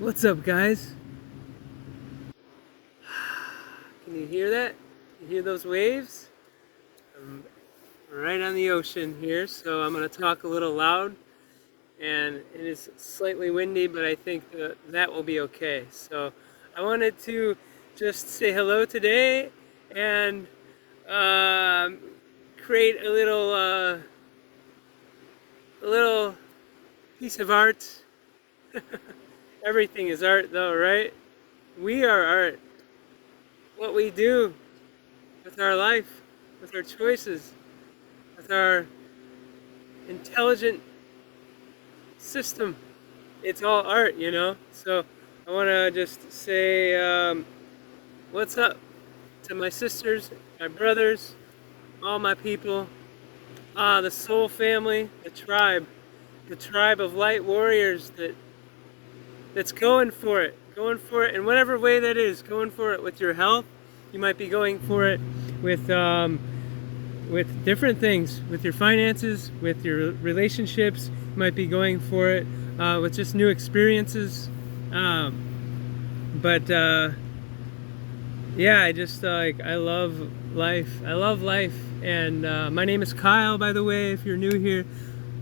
What's up, guys? Can you hear that? You hear those waves? I'm right on the ocean here, so I'm going to talk a little loud, and it is slightly windy, but I think that will be okay. So I wanted to just say hello today and um create a little piece of art. Everything is art, though, right? We are art. What we do with our life, with our choices, with our intelligent system. It's all art, you know? So I want to just say what's up to my sisters, my brothers, all my people, the soul family, the tribe of light warriors that's going for it in whatever way that is, going for it with your health. You might be going for it with different things, with your finances, with your relationships. You might be going for it with just new experiences. But yeah, I just I love life. I love life. And my name is Kyle, by the way, if you're new here.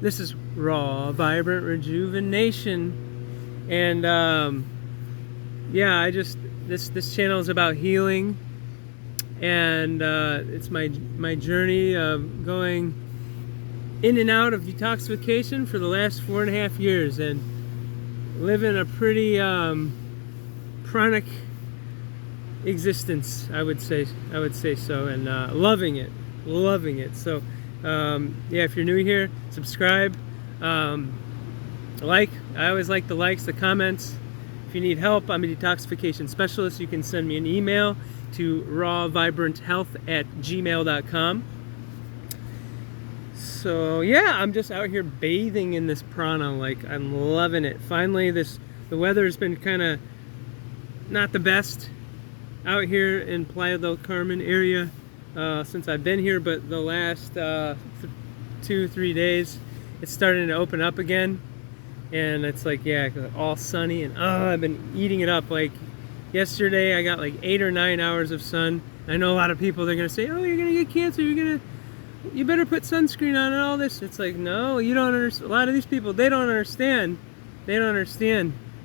This is Raw Vibrant Rejuvenation. And yeah, this channel is about healing, and it's my journey of going in and out of detoxification for the last 4.5 years, and living a pretty chronic existence, I would say so, and loving it. So yeah, if you're new here, subscribe, like. I always like the likes, the comments. If you need help, I'm a detoxification specialist. You can send me an email to rawvibranthealth@gmail.com. So yeah, I'm just out here bathing in this prana. Like, I'm loving it. Finally, the weather's been kind of not the best out here in Playa del Carmen area since I've been here, but the last 2-3 days it's starting to open up again, and it's like, yeah, all sunny, and I've been eating it up. Like yesterday I got like 8 or 9 hours of sun. I know a lot of people, they're gonna say, oh, you're gonna get cancer, you better put sunscreen on and all this. It's like, no, you don't understand. A lot of these people, they don't understand.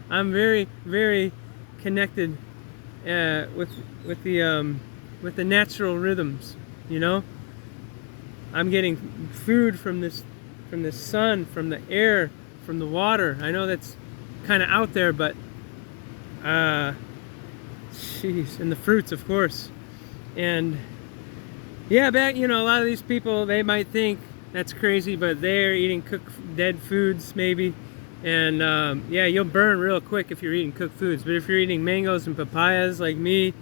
I'm very, very connected with the natural rhythms, you know. I'm getting food from this sun, from the air, from the water. I know that's kind of out there, but jeez, and the fruits, of course. And yeah, a lot of these people, they might think that's crazy, but they're eating cooked dead foods maybe. And yeah, you'll burn real quick if you're eating cooked foods. But if you're eating mangoes and papayas like me,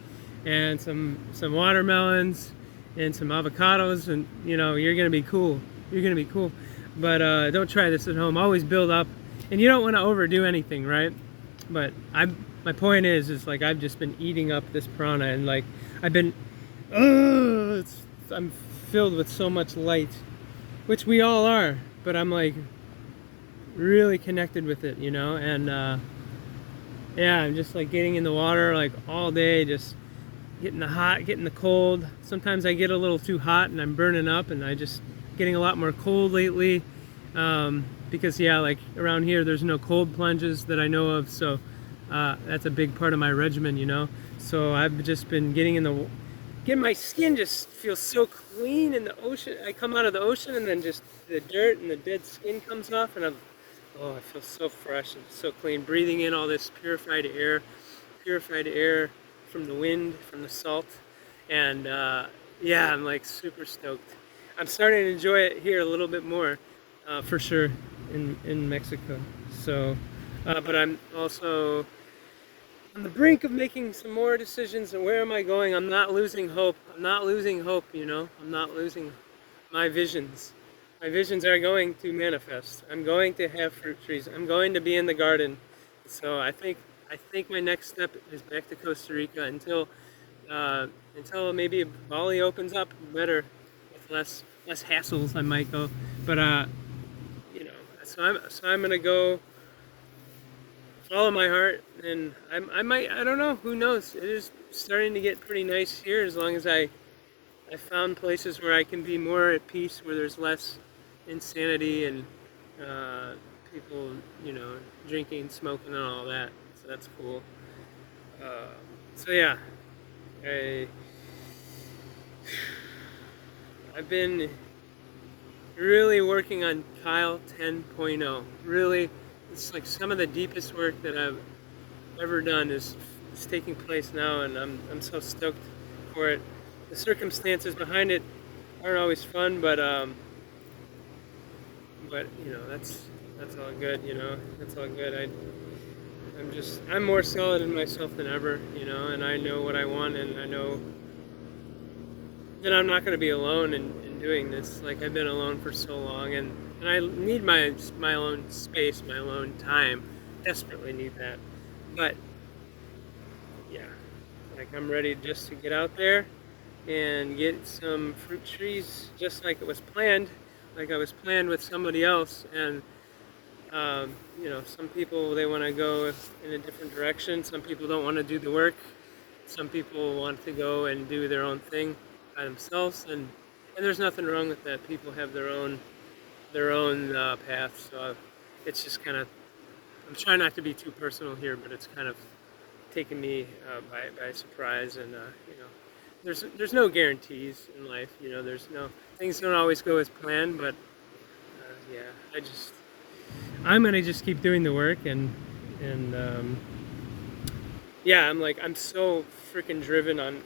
and some watermelons and some avocados, and you're gonna be cool. But don't try this at home. Always build up, and you don't want to overdo anything, right? But my point is like, I've just been eating up this prana, and like I've been I'm filled with so much light, which we all are, but I'm like really connected with it, and yeah, I'm just like getting in the water like all day, just getting the hot, getting the cold. Sometimes I get a little too hot and I'm burning up, and I just getting a lot more cold lately, because yeah, like around here there's no cold plunges that I know of, so that's a big part of my regimen. So I've just been getting my skin just feels so clean in the ocean. I come out of the ocean, and then just the dirt and the dead skin comes off, and I feel so fresh and so clean, breathing in all this purified air from the wind, from the salt. And yeah, I'm like super stoked. I'm starting to enjoy it here a little bit more, for sure, in Mexico. So but I'm also on the brink of making some more decisions. And where am I going? I'm not losing hope. I'm not losing my visions. My visions are going to manifest. I'm going to have fruit trees. I'm going to be in the garden. So I think my next step is back to Costa Rica until maybe Bali opens up better, with less hassles. I might go, but so I'm gonna go follow my heart, and I don't know, who knows? It is starting to get pretty nice here, as long as I found places where I can be more at peace, where there's less insanity and uh, people, you know, drinking, smoking, and all that. So that's cool. So yeah, I I've been really working on Kyle 10.0. Really, it's like some of the deepest work that I've ever done is taking place now, and I'm so stoked for it. The circumstances behind it aren't always fun, but you know, that's all good. You know, that's all good. I'm more solid in myself than ever. You know, and I know what I want, and I know that I'm not going to be alone in doing this. Like, I've been alone for so long, and I need my own space, my own time. Desperately need that. But yeah, like, I'm ready just to get out there and get some fruit trees, just like it was planned, like I was planned with somebody else. And you know, some people, they want to go in a different direction. Some people don't want to do the work. Some people want to go and do their own thing by themselves, and there's nothing wrong with that. People have their own path. So it's just kind of, I'm trying not to be too personal here, but it's kind of taken me by surprise. And you know, there's no guarantees in life. You know, there's no, things don't always go as planned. But yeah, I'm gonna just keep doing the work, and yeah, I'm so freaking driven on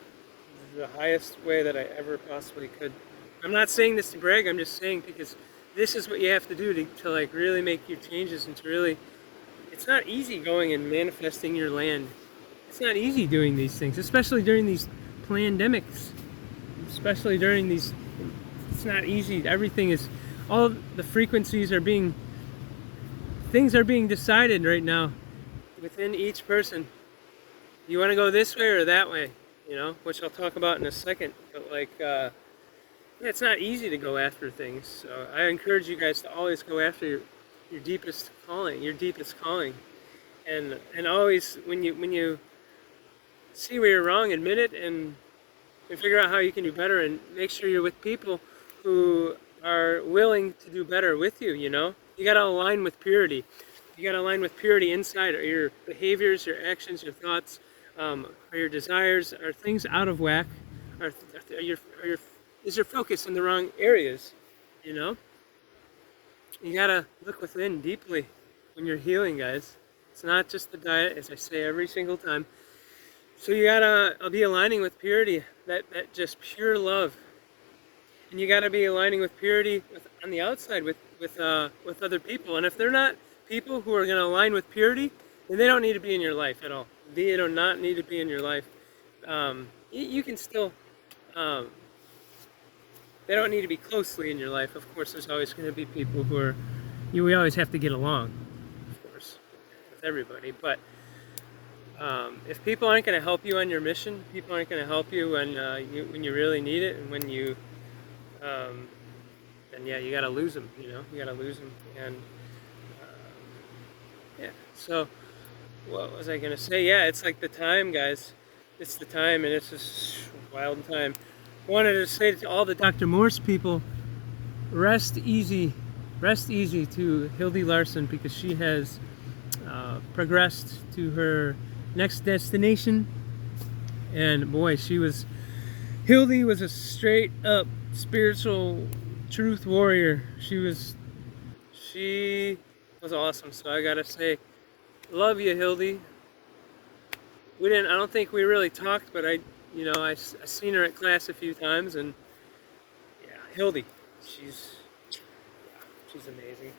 the highest way that I ever possibly could. I'm not saying this to brag. I'm just saying because this is what you have to do to like really make your changes, and to really, it's not easy going and manifesting your land. It's not easy doing these things, especially during these pandemics. Especially during these, it's not easy. Everything is, all the frequencies are being, things are being decided right now within each person. You want to go this way or that way, you know, which I'll talk about in a second. But like, yeah, it's not easy to go after things. So I encourage you guys to always go after your deepest calling, and always, when you see where you're wrong, admit it, and figure out how you can do better, and make sure you're with people who are willing to do better with you. You know, you got to align with purity. You got to align with purity inside. Are your behaviors, your actions, your thoughts, are your desires, are things out of whack? Is your focus in the wrong areas? You know, you gotta look within deeply when you're healing, guys. It's not just the diet, as I say every single time. So you gotta be aligning with purity, that just pure love, and you gotta be aligning with purity on the outside with other people. And if they're not people who are gonna align with purity, then they don't need to be in your life at all. They do not need to be in your life. You can still. They don't need to be closely in your life. Of course, there's always going to be people who are. We always have to get along, of course, with everybody. But if people aren't going to help you on your mission, people aren't going to help you when you really need it, and when you, then yeah, you got to lose them. You know, you got to lose them. And yeah. So, what was I going to say? Yeah, it's like the time, guys. It's the time, and it's just a wild time. Wanted to say to all the Dr. Morse people, rest easy to Hildy Larson, because she has progressed to her next destination. And boy, Hildy was a straight up spiritual truth warrior. She was awesome. So I gotta say, love you, Hildy. I don't think we really talked, but I seen her at class a few times, and yeah, Hildy, she's amazing.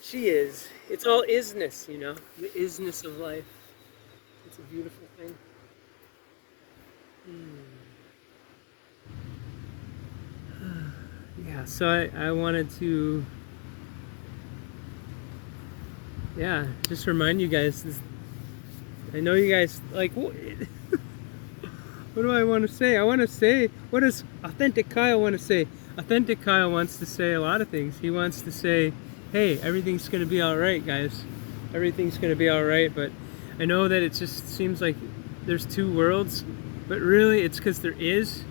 She is. It's all isness, you know, the isness of life. It's a beautiful thing. Yeah, so I wanted to, yeah, just remind you guys. I know you guys like, what do I want to say? I want to say, what does Authentic Kyle want to say? Authentic Kyle wants to say a lot of things. He wants to say, hey, everything's gonna be all right, guys. Everything's gonna be all right. But I know that it just seems like there's two worlds, but really it's because there is,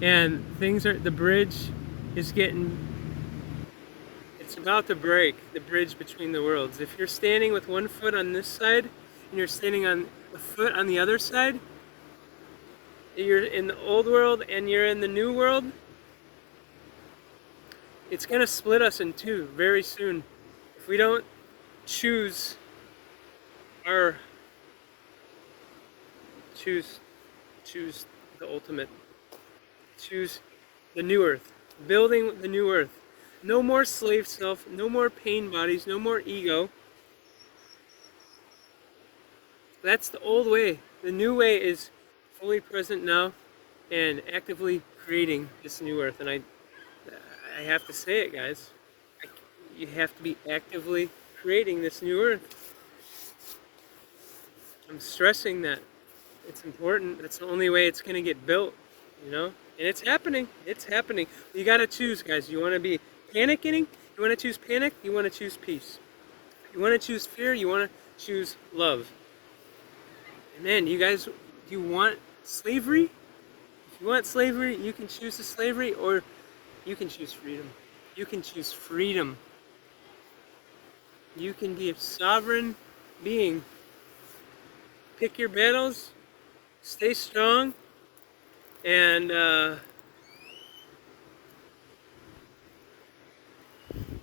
and the bridge is it's about to break, the bridge between the worlds. If you're standing with one foot on this side and you're standing on a foot on the other side, you're in the old world and you're in the new world, it's gonna split us in two very soon. If we don't choose our choose choose the ultimate, choose the new earth, building the new earth. No more slave self, no more pain bodies, no more ego. That's the old way. The new way is fully present now and actively creating this new earth. And I have to say it, guys. You have to be actively creating this new earth. I'm stressing that. It's important. That's the only way it's going to get built, you know? And it's happening. It's happening. You got to choose, guys. You want to be panicking? You want to choose panic? You want to choose peace? You want to choose fear? You want to choose love? And man, you guys, do you want slavery? If you want slavery, you can choose the slavery, or you can choose freedom. You can choose freedom. You can be a sovereign being. Pick your battles, stay strong, and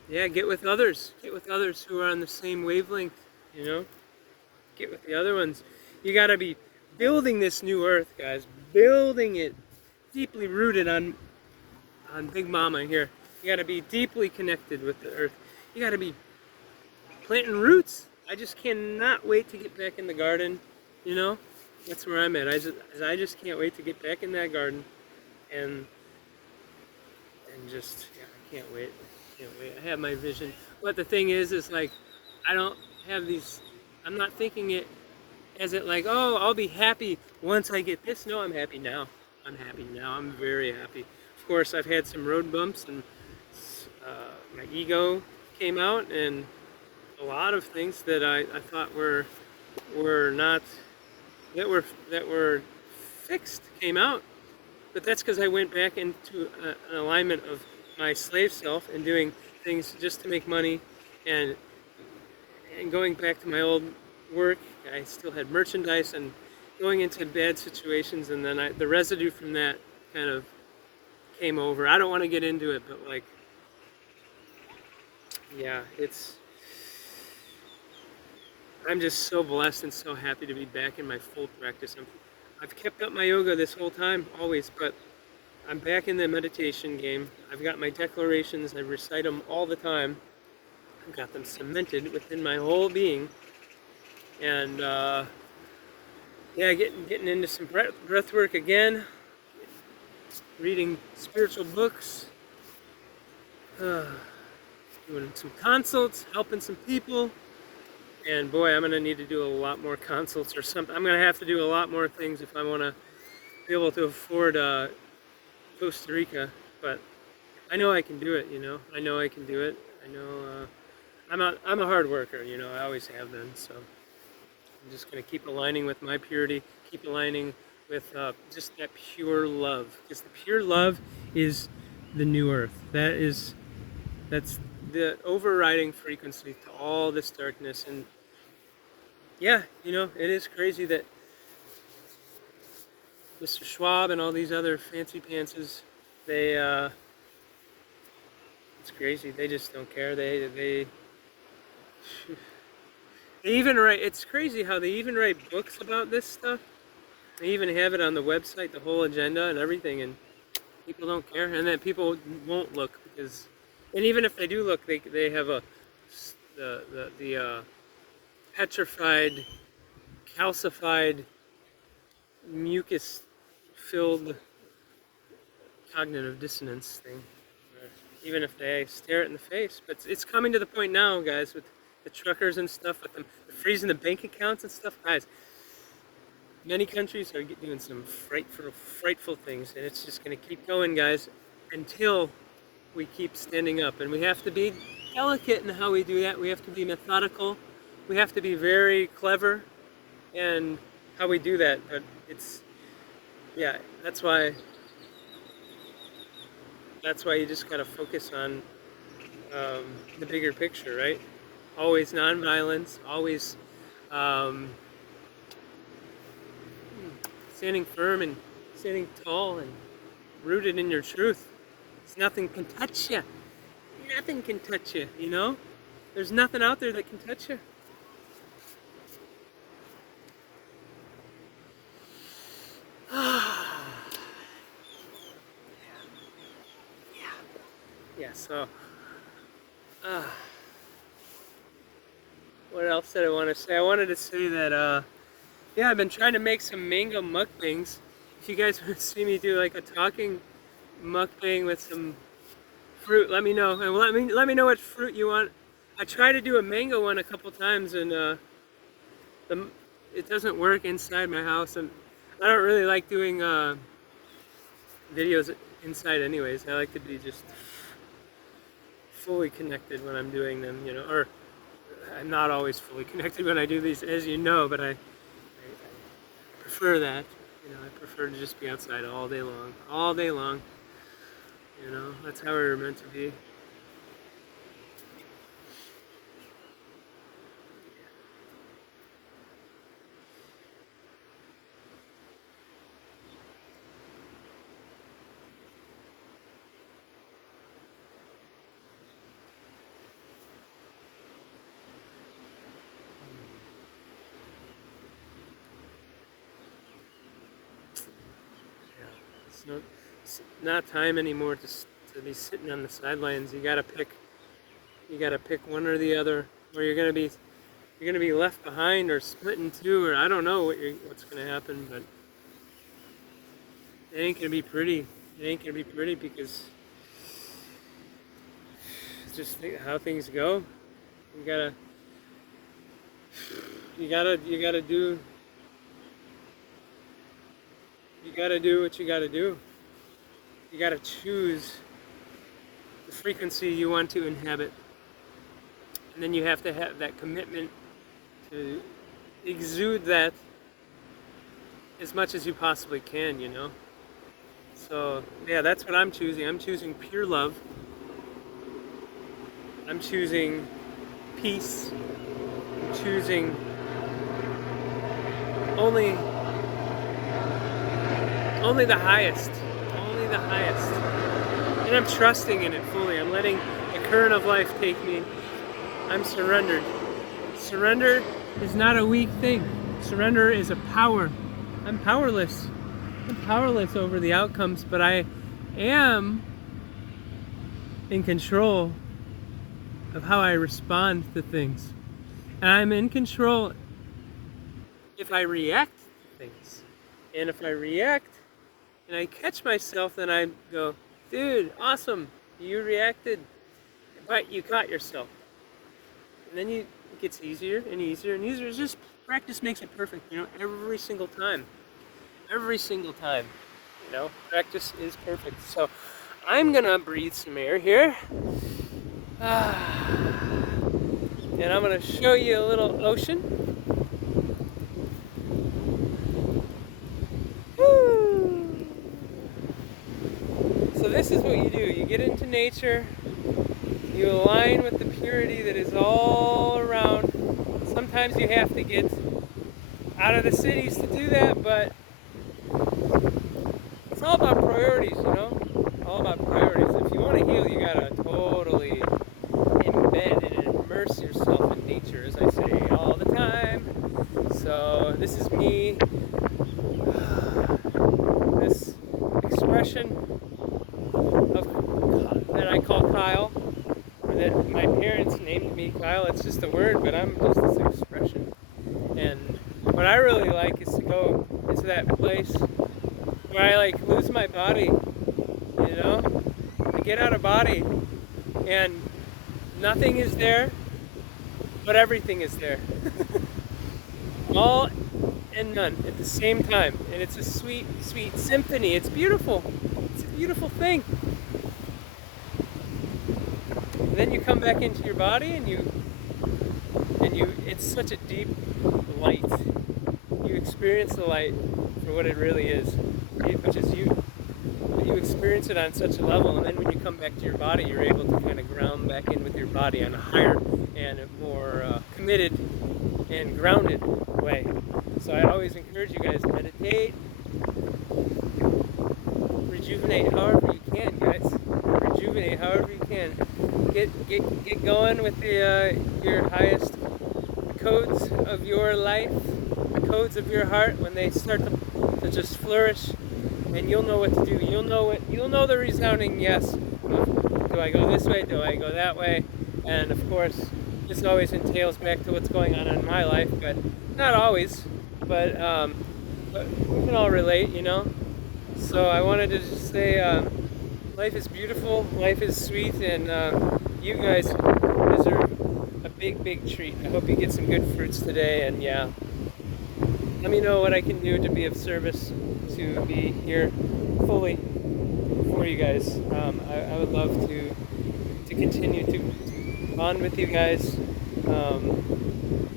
yeah, get with others. Get with others who are on the same wavelength, you know? Get with the other ones. You gotta be building this new earth, guys. Building it, deeply rooted on Big Mama here. You gotta be deeply connected with the earth. You gotta be planting roots. I just cannot wait to get back in the garden, you know? That's where I'm at. I just can't wait to get back in that garden and just, yeah, I can't wait. Can't wait. I have my vision. But the thing is like, I don't have these, I'm not thinking it as it like, oh, I'll be happy once I get this. No, I'm happy now. I'm happy now. I'm very happy. Of course, I've had some road bumps, and my ego came out, and a lot of things that I thought were not, that were fixed came out. But that's because I went back into an alignment of my slave self and doing things just to make money, and going back to my old work. I still had merchandise and going into bad situations, and then the residue from that kind of came over. I don't want to get into it, but like, yeah, I'm just so blessed and so happy to be back in my full practice. I've kept up my yoga this whole time, always, but I'm back in the meditation game. I've got my declarations. I recite them all the time. I've got them cemented within my whole being. And yeah, getting into some breath work again, reading spiritual books, doing some consults, helping some people. And boy, I'm going to need to do a lot more consults or something. I'm going to have to do a lot more things if I want to be able to afford Costa Rica. But I know I can do it, you know. I know I can do it. I know I'm a hard worker, you know. I always have been. So I'm just going to keep aligning with my purity, keep aligning with just that pure love. Because the pure love is the new earth. That's the overriding frequency to all this darkness. And yeah, you know, it is crazy that Mr. Schwab and all these other fancy pantses, it's crazy. They just don't care. They even write, it's crazy how they even write books about this stuff. They even have it on the website, the whole agenda and everything, and people don't care. And then people won't look because, and even if they do look, they have the petrified, calcified, mucus-filled cognitive dissonance thing. Even if they stare it in the face, but it's coming to the point now, guys, with the truckers and stuff, with them freezing the bank accounts and stuff, guys. Many countries are doing some frightful things, and it's just going to keep going, guys, until we keep standing up. And we have to be delicate in how we do that. We have to be methodical. We have to be very clever in how we do that. But it's, yeah, that's why you just gotta focus on the bigger picture, right? Always nonviolence, always um, standing firm and standing tall and rooted in your truth. Nothing can touch you. Nothing can touch you, you know? There's nothing out there that can touch you. Yeah, so what else did I want to say? I wanted to say that yeah, I've been trying to make some mango mukbangs. If you guys want to see me do like a talking mukbang with some fruit, let me know. And let me know what fruit you want. I tried to do a mango one a couple times, and it doesn't work inside my house, and I don't really like doing videos inside anyways. I like to be just fully connected when I'm doing them, you know, or I'm not always fully connected when I do these, as you know, but I prefer that. You know, I prefer to just be outside all day long, you know, that's how we're meant to be. It's not time anymore to be sitting on the sidelines. You gotta pick one or the other, or you're gonna be left behind or split in two, or I don't know what's gonna happen, but it ain't gonna be pretty. It ain't gonna be pretty because it's just how things go. You gotta do what you gotta do. You gotta choose the frequency you want to inhabit. And then you have to have that commitment to exude that as much as you possibly can, you know? So, yeah, that's what I'm choosing. I'm choosing pure love. I'm choosing peace. I'm choosing only the highest. Only the highest. And I'm trusting in it fully. I'm letting the current of life take me. I'm surrendered. Surrender is not a weak thing. Surrender is a power. I'm powerless. I'm powerless over the outcomes, but I am in control of how I respond to things. And I'm in control if I react to things. And if I react and I catch myself, then I go, dude, awesome, you reacted, but you caught yourself. And then it gets easier and easier and easier. It's just practice makes it perfect, you know, every single time. Every single time, you know, practice is perfect. So I'm gonna breathe some air here. And I'm gonna show you a little ocean. Woo! So this is what you do. You get into nature, you align with the purity that is all around. Sometimes you have to get out of the cities to do that, but it's all about priorities, you know? All about priorities. If you want to heal, you gotta totally embed and immerse yourself in nature, as I say all the time. So this is me. This expression that I call Kyle, or that my parents named me Kyle. It's just a word, but I'm just this expression. And what I really like is to go into that place where I like lose my body, you know? I get out of body and nothing is there, but everything is there. All and none at the same time. And it's a sweet, sweet symphony. It's beautiful. It's a beautiful thing. And then you come back into your body, and it's such a deep light. You experience the light for what it really is, which is you. You experience it on such a level, and then when you come back to your body, you're able to kind of ground back in with your body on a higher and a more committed and grounded way. So I always encourage you guys to meditate, rejuvenate however you can, guys. Rejuvenate however you can. Get going with your highest codes of your life, the codes of your heart. When they start to just flourish, and you'll know what to do. You'll know the resounding yes. Do I go this way? Do I go that way? And of course, this always entails back to what's going on in my life, but not always. But we can all relate, you know. So I wanted to just say, life is beautiful, life is sweet, and you guys deserve a big, big treat. I hope you get some good fruits today, and yeah. Let me know what I can do to be of service, to be here fully for you guys. I would love to continue to bond with you guys.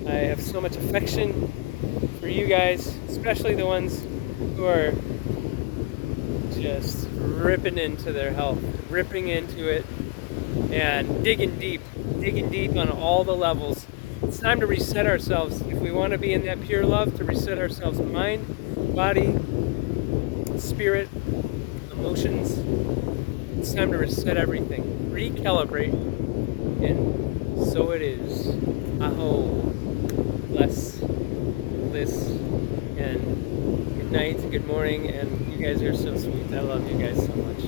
I have so much affection for you guys, especially the ones who are just ripping into their health, ripping into it, and digging deep on all the levels. It's time to reset ourselves. If we want to be in that pure love, to reset ourselves, mind, body, spirit, emotions. It's time to reset everything, recalibrate, and so it is. Aho, bless, bliss, and good night, good morning, and you guys are so sweet. I love you guys so much.